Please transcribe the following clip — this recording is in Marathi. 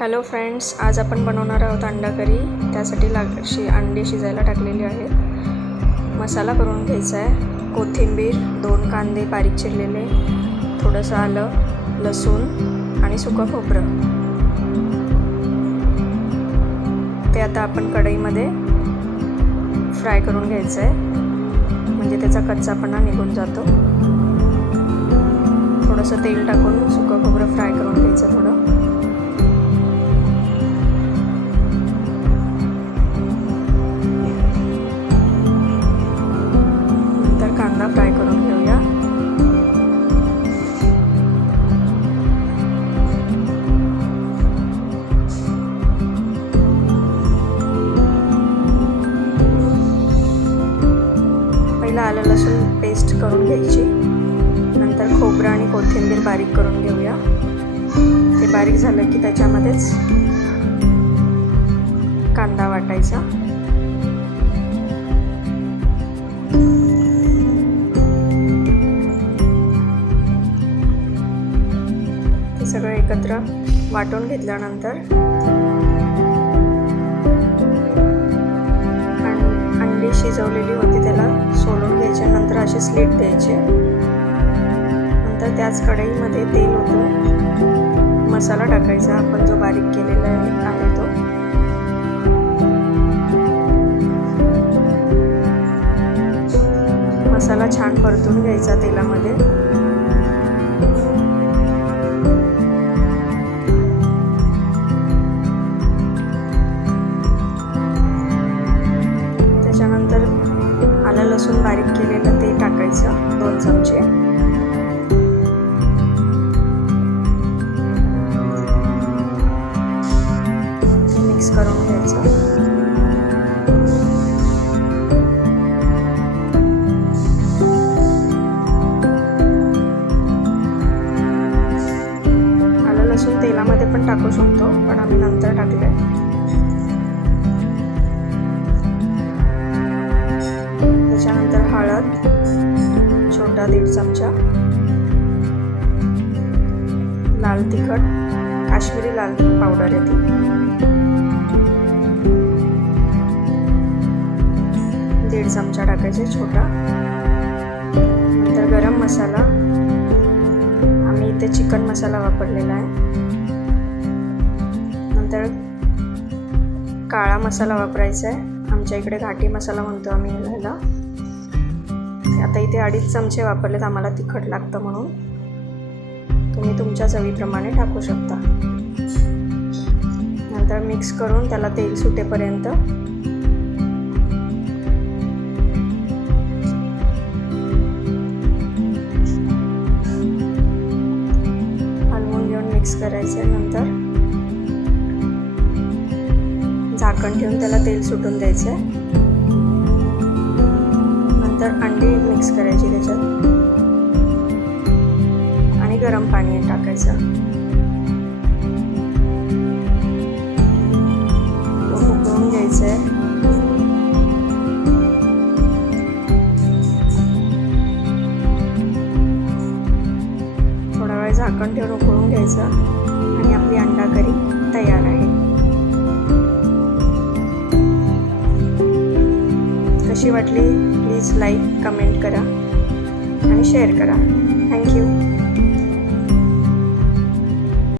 हॅलो फ्रेंड्स, आज आपण बनवणार आहोत अंडा करी। त्यासाठी अंडी शिजायला टाकलेली आहेत। मसाला करून घ्यायचा आहे। कोथिंबीर, 2 कांदे बारीक चिरलेले, थोडंसं आलं, लसूण आणि सुकं खोबरं। ते आता आपण कढईमध्ये फ्राय करून घ्यायचं आहे, म्हणजे त्याचा कच्चापणा निघून जातो। थोडंसं तेल टाकून सुकं खोबरं फ्राय करून घ्यायचं थोडं। कांदा फ्राय करून घेऊया। पहिला आलं लसूण पेस्ट करून घ्यायची, नंतर खोबरं आणि कोथिंबीर बारीक करून घेऊया। ते बारीक झालं की त्याच्यामध्येच कांदा वाटायचा। सगळं एकत्र वाटून घेतल्यानंतर अंडी शिजवलेली होती त्याला सोलून घ्यायचे, नंतर असे स्लिट द्यायचे। नंतर त्याच कढईमध्ये तेल ओतून मसाला टाकायचा, आपण जो बारीक केलेला आहे तो। मसाला छान परतून घ्यायचा तेलामध्ये। त्याच्यानंतर आलं लसूण बारीक केलेलं ते टाकायचं, 2 चमचे। मिक्स करून घ्यायचं। आलं लसूण तेलामध्ये पण टाकू शकतो, पण आम्ही नंतर टाकलंय। त्याच्यानंतर हळद, छोटा 1.5 चमचा, लाल तिखट, काश्मीरी लाल पावडर आहे ती, 1.5 चमचा टाकायचे छोटा। नंतर गरम मसाला, आम्ही इथे चिकन मसाला वापरलेला आहे। नंतर काळा मसाला वापरायचा आहे, आमच्या इकडे घाटी मसाला म्हणतो आम्ही ह्याला। आता इथे 2.5 चमचे वापरलेत, आम्हाला तिखट लागतं म्हणून। तुम्ही तुमच्या चवीप्रमाणे टाकू शकता। नंतर मिक्स करून त्याला तेल सुटेपर्यंत हलवून घेऊन मिक्स करायचं। नंतर झाकण ठेवून त्याला तेल सुटून द्यायचं। नंतर अंडी मिक्स करायची त्याच्यात आणि गरम पाणी टाकायचं। उकळून घ्यायचंय। थोडा वेळ झाकण ठेवून उकळून घ्यायचं आणि आपली अंडा करी तयार आहे। कशी वाटली प्लीज लाईक, कमेंट करा आणि शेअर करा। थँक्यू।